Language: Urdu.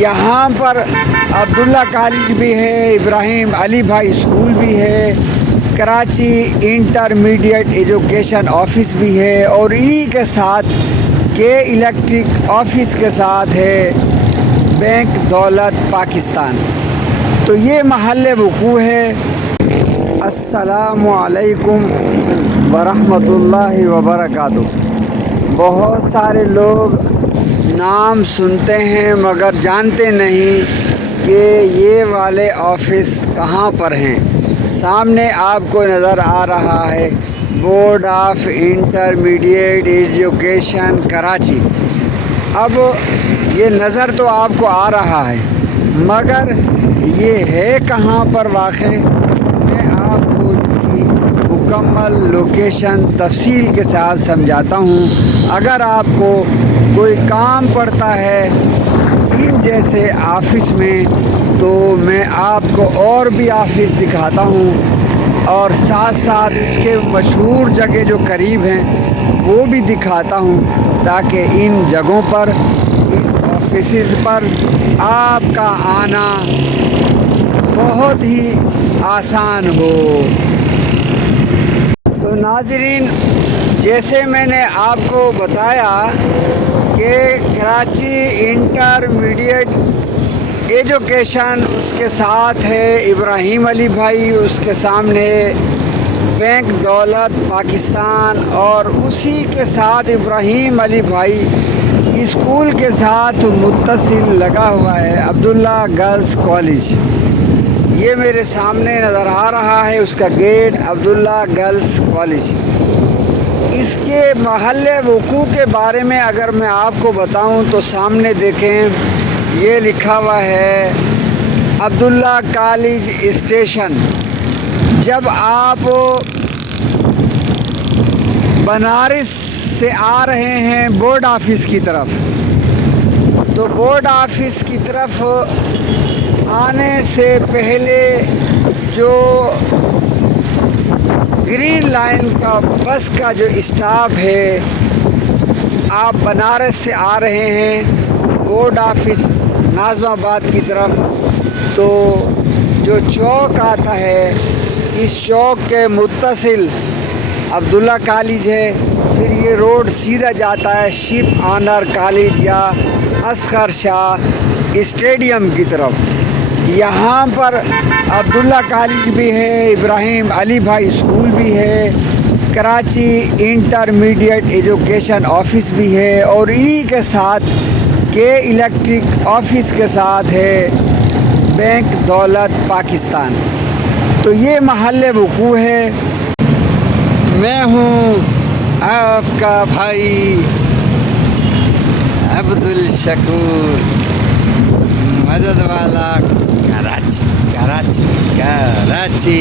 یہاں پر عبداللہ کالج بھی ہے، ابراہیم علی بھائی اسکول بھی ہے، کراچی انٹرمیڈیٹ ایجوکیشن آفس بھی ہے، اور انہی کے ساتھ کے الیکٹرک آفس کے ساتھ ہے بینک دولت پاکستان۔ تو یہ محل وقوع ہے۔ السلام علیکم ورحمۃ اللہ وبرکاتہ۔ بہت سارے لوگ نام سنتے ہیں مگر جانتے نہیں کہ یہ والے آفس کہاں پر ہیں۔ سامنے آپ کو نظر آ رہا ہے board of intermediate education Karachi. اب یہ نظر تو آپ کو آ رہا ہے مگر یہ ہے کہاں پر واقع؟ میں آپ کو اس کی مکمل لوکیشن تفصیل کے ساتھ سمجھاتا ہوں۔ اگر آپ کو کوئی کام پڑتا ہے ان جیسے آفس میں تو میں آپ کو اور بھی آفس دکھاتا ہوں، اور ساتھ ساتھ اس کے مشہور جگہ جو قریب ہیں وہ بھی دکھاتا ہوں، تاکہ ان جگہوں پر، ان آفسز پر آپ کا آنا بہت ہی آسان ہو۔ تو ناظرین، جیسے میں نے آپ کو بتایا کہ کراچی انٹرمیڈیٹ ایجوکیشن، اس کے ساتھ ہے ابراہیم علی بھائی، اس کے سامنے بینک دولت پاکستان، اور اسی کے ساتھ ابراہیم علی بھائی اسکول کے ساتھ متصل لگا ہوا ہے عبداللہ گرلز کالج۔ یہ میرے سامنے نظر آ رہا ہے اس کا گیٹ، عبداللہ گرلز کالج۔ اس کے محل وقوع کے بارے میں اگر میں آپ کو بتاؤں تو سامنے دیکھیں، یہ لکھا ہوا ہے عبداللہ کالج اسٹیشن۔ جب آپ بنارس سے آ رہے ہیں بورڈ آفس کی طرف، تو بورڈ آفس کی طرف آنے سے پہلے جو گرین لائن کا بس کا جو اسٹاپ ہے، آپ بنارس سے آ رہے ہیں بورڈ آفس ناظم آباد کی طرف، تو جو چوک آتا ہے اس چوک کے متصل عبداللہ کالج ہے۔ پھر یہ روڈ سیدھا جاتا ہے شپ آنر کالج یا اصغر شاہ اسٹیڈیم کی طرف۔ یہاں پر عبداللہ کالج بھی ہے، ابراہیم علی بھائی اسکول بھی ہے، کراچی انٹرمیڈیٹ ایجوکیشن آفس بھی ہے، اور انہی کے ساتھ کے الیکٹرک آفس کے ساتھ ہے بینک دولت پاکستان۔ تو یہ محل وقوع ہے۔ میں ہوں آپ کا بھائی عبدالشکور مدد والا، کراچی کراچی کراچی۔